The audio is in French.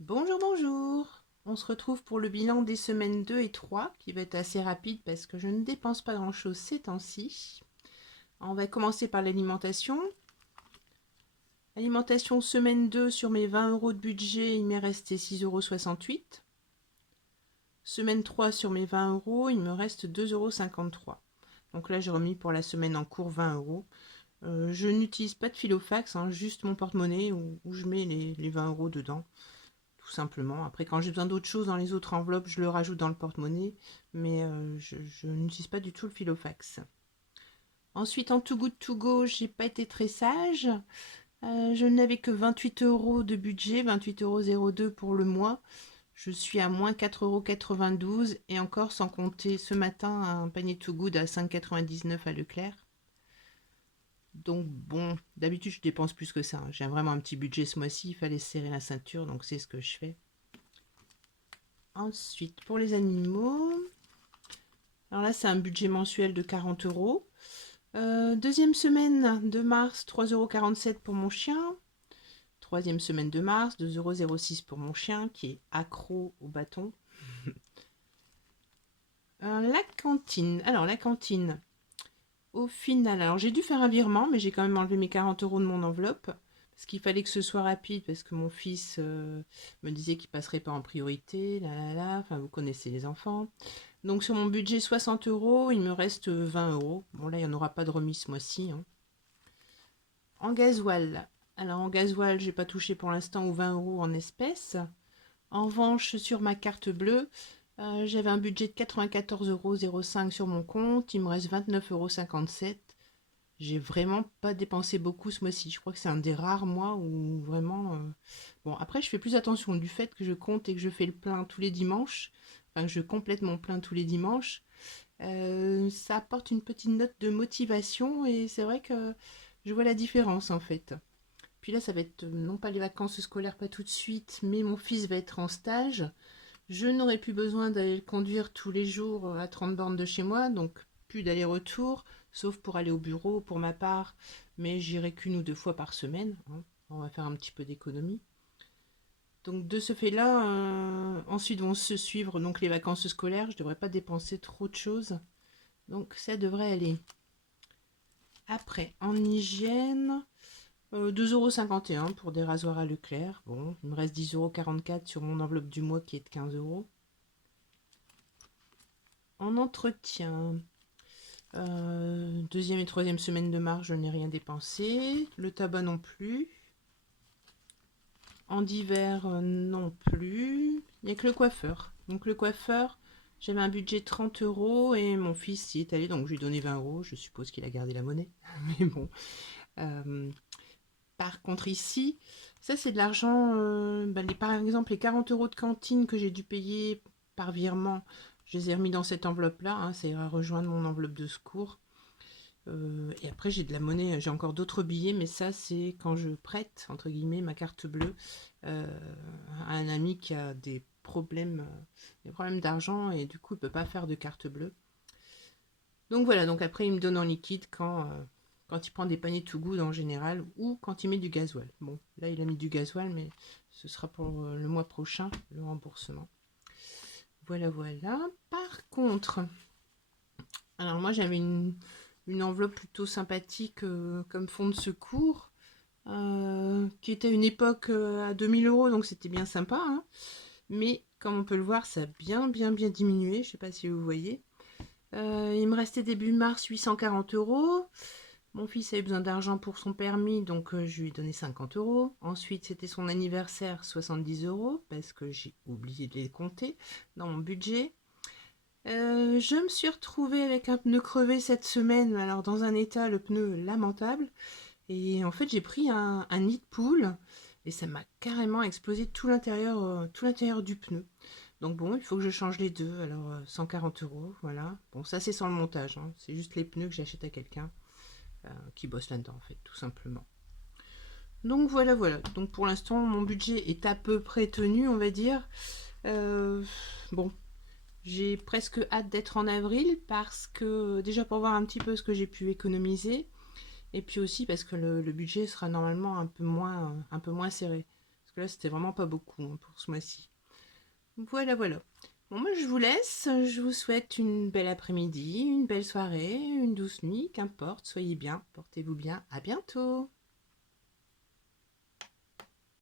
Bonjour, bonjour. On se retrouve pour le bilan des semaines 2 et 3, qui va être assez rapide parce que je ne dépense pas grand-chose ces temps-ci. On va commencer par l'alimentation. Alimentation semaine 2, sur mes 20 euros de budget, il m'est resté 6,68 €. Semaine 3, sur mes 20 euros, il me reste 2,53 €. Donc là, j'ai remis pour la semaine en cours 20 euros. Je n'utilise pas de filofax, hein, juste mon porte-monnaie où je mets les 20 euros dedans, tout simplement. Après, quand j'ai besoin d'autres choses dans les autres enveloppes, je le rajoute dans le porte-monnaie, mais je n'utilise pas du tout le filofax. Ensuite, en Too Good To Go, j'ai pas été très sage. Je n'avais que 28 euros de budget, 28,02 € pour le mois. Je suis à moins 4,92 € et encore sans compter ce matin un panier Too Good à 5,99 € à Leclerc. Donc bon, d'habitude je dépense plus que ça, hein. J'ai vraiment un petit budget ce mois-ci, il fallait se serrer la ceinture, donc c'est ce que je fais. Ensuite, pour les animaux, alors là c'est un budget mensuel de 40 euros. Deuxième semaine de mars, 3,47 € pour mon chien. Troisième semaine de mars, 2,06 € pour mon chien qui est accro au bâton. La cantine. Alors la cantine, au final, alors j'ai dû faire un virement, mais j'ai quand même enlevé mes 40 euros de mon enveloppe. Parce qu'il fallait que ce soit rapide, parce que mon fils me disait qu'il passerait pas en priorité, enfin vous connaissez les enfants. Donc sur mon budget 60 euros, il me reste 20 euros. Bon là, il n'y en aura pas de remise ce mois-ci, hein. En gasoil, alors en gasoil, j'ai pas touché pour l'instant aux 20 euros en espèces. En revanche, sur ma carte bleue, j'avais un budget de 94,05 € sur mon compte, il me reste 29,57 €. J'ai vraiment pas dépensé beaucoup ce mois-ci. Je crois que c'est un des rares mois où vraiment. Bon, après, je fais plus attention du fait que je compte et que je fais le plein tous les dimanches. Enfin, que je complète mon plein tous les dimanches. Ça apporte une petite note de motivation et c'est vrai que je vois la différence en fait. Puis là, ça va être non pas les vacances scolaires, pas tout de suite, mais mon fils va être en stage. Je n'aurai plus besoin d'aller le conduire tous les jours à 30 bornes de chez moi, donc plus d'aller-retour, sauf pour aller au bureau pour ma part, mais j'irai qu'une ou deux fois par semaine, hein. On va faire un petit peu d'économie. Donc de ce fait-là, ensuite vont se suivre donc les vacances scolaires. Je ne devrais pas dépenser trop de choses, donc ça devrait aller. Après, en hygiène, 2,51 € pour des rasoirs à Leclerc. Bon, il me reste 10,44 € sur mon enveloppe du mois qui est de 15 euros. En entretien, deuxième et troisième semaine de mars, je n'ai rien dépensé. Le tabac non plus. En d'hiver, non plus. Il n'y a que le coiffeur. Donc le coiffeur, j'avais un budget de 30 euros et mon fils y est allé, donc je lui ai donné 20 euros. Je suppose qu'il a gardé la monnaie. Mais bon. Euh, Par contre, ici, ça c'est de l'argent. Par exemple, les 40 euros de cantine que j'ai dû payer par virement, je les ai remis dans cette enveloppe-là, hein, ça ira rejoindre mon enveloppe de secours. Et après, j'ai de la monnaie, j'ai encore d'autres billets, mais ça, c'est quand je prête, entre guillemets, ma carte bleue euh, à un ami qui a des problèmes d'argent et du coup, il ne peut pas faire de carte bleue. Donc voilà, donc après il me donne en liquide quand il prend des paniers Too Good en général ou quand il met du gasoil. Bon, là il a mis du gasoil, mais ce sera pour le mois prochain, le remboursement. Voilà, voilà. Par contre, alors moi j'avais une enveloppe plutôt sympathique comme fonds de secours, qui était à une époque à 2000 euros, donc c'était bien sympa, hein. Mais comme on peut le voir, ça a bien diminué, je ne sais pas si vous voyez. Il me restait début mars 840 euros. Mon fils avait besoin d'argent pour son permis, donc je lui ai donné 50 euros. Ensuite, c'était son anniversaire, 70 euros, parce que j'ai oublié de les compter dans mon budget. Je me suis retrouvée avec un pneu crevé cette semaine, alors dans un état, le pneu lamentable. Et en fait, j'ai pris un nid de poule et ça m'a carrément explosé tout l'intérieur du pneu. Donc bon, il faut que je change les deux. Alors 140 euros, voilà. Bon, ça c'est sans le montage, hein. C'est juste les pneus que j'achète à quelqu'un qui bosse là-dedans en fait, tout simplement. Donc voilà, voilà. Donc pour l'instant, mon budget est à peu près tenu, on va dire. Euh, bon, j'ai presque hâte d'être en avril parce que déjà pour voir un petit peu ce que j'ai pu économiser et puis aussi parce que le budget sera normalement un peu moins serré. que là, c'était vraiment pas beaucoup hein, pour ce mois-ci. Voilà, voilà. Bon, moi, je vous laisse. Je vous souhaite une belle après-midi, une belle soirée, une douce nuit, qu'importe. Soyez bien, portez-vous bien. À bientôt.